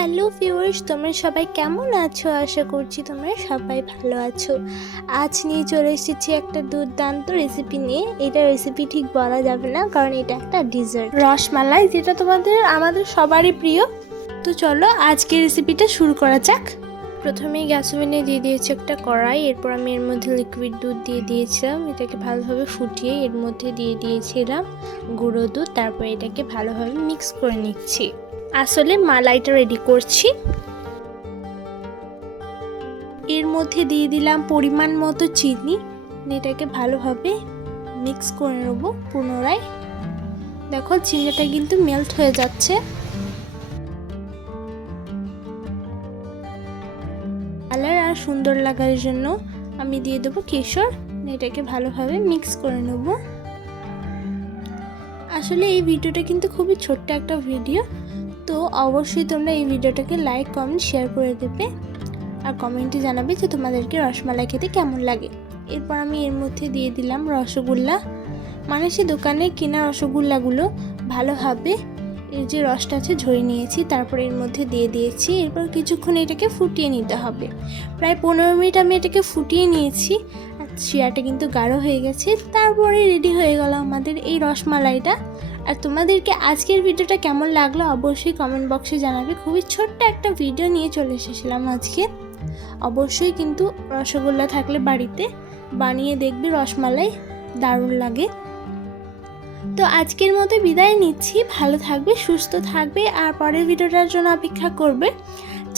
Hello viewers, তোমরা সবাই কেমন আছো? আশা করছি তোমরা সবাই ভালো আছো। আজ নিয়ে চলে এসেছি একটা দুর্দান্ত রেসিপি নিয়ে। এটা রেসিপি ঠিক বলা যাবে না, কারণ এটা একটা ডিজার্ট রসমালাই, যেটা তোমাদের, আমাদের সবারই প্রিয়। তো চলো আজকে রেসিপিটা শুরু করা যাক। প্রথমেই গ্যাস ওভেনে দিয়ে দিয়েছি একটা কড়াই, এরপর আমি এর মধ্যে লিকুইড দুধ দিয়ে দিয়েছিলাম। এটাকে ভালোভাবে ফুটিয়ে এর মধ্যে দিয়ে দিয়েছিলাম গুঁড়ো দুধ, তারপর এটাকে ভালোভাবে মিক্স করে নিচ্ছি। আসলে মালাইটা রেডি করছি। এর মধ্যে দিয়ে দিলাম পরিমাণ মতো চিনি। এটাকে ভালোভাবে মিক্স করে নেব পুনরায়। দেখো, চিনিটা কিন্তু মেল্ট হয়ে যাচ্ছে। আর সুন্দর লাগার জন্য আমি দিয়ে দেবো কেশর। এটাকে ভালোভাবে মিক্স করে নেব। আসলে এই ভিডিওটা কিন্তু খুবই ছোট্ট একটা ভিডিও, তো অবশ্যই তোমরা এই ভিডিওটাকে লাইক কমেন্ট শেয়ার করে দেবে। আর কমেন্টে জানাবে যে তোমাদেরকে রসমালাই খেতে কেমন লাগে। এরপর আমি এর মধ্যে দিয়ে দিলাম রসগোল্লা। মানে সে দোকানে কেনা রসগোল্লাগুলো ভালোভাবে এর যে রসটা আছে, ঝরিয়ে নিয়েছি, তারপর এর মধ্যে দিয়ে দিয়েছি। এরপর কিছুক্ষণ এটাকে ফুটিয়ে নিতে হবে। প্রায় পনেরো মিনিট আমি এটাকে ফুটিয়ে নিয়েছি, আর শিরাটা কিন্তু গাঢ় হয়ে গেছে। তারপরে রেডি হয়ে গেল আমাদের এই রসমালাইটা। আর তোমাদেরকে আজকের ভিডিওটা কেমন লাগল অবশ্যই কমেন্ট বক্সে জানাবে। খুবই ছোট্ট একটা ভিডিও নিয়ে চলে এসেছিলাম আজকে। অবশ্যই কিন্তু রসগোল্লা থাকলে বাড়িতে বানিয়ে দেখবে রসমালাই, দারুণ লাগে। তো আজকের মতো বিদায় নিচ্ছি। ভালো থাকবে, সুস্থ থাকবে, আর পরের ভিডিওটার জন্য অপেক্ষা করবে।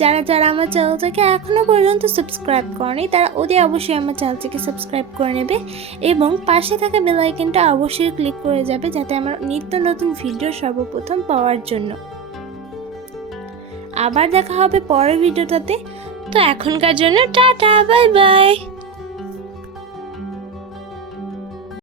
যারা যারা আমার চ্যানেলটাকে এখনও পর্যন্ত সাবস্ক্রাইব করেনি, তারা ওদের অবশ্যই আমার চ্যানেলটাকে সাবস্ক্রাইব করে নেবে এবং পাশে থাকা বেল আইকনটা অবশ্যই ক্লিক করে যাবে যাতে আমার নিত্য নতুন ভিডিও সর্বপ্রথম পাওয়ার জন্য। আবার দেখা হবে পরের ভিডিওটাতে। তো এখনকার জন্য টাটা বাই বাই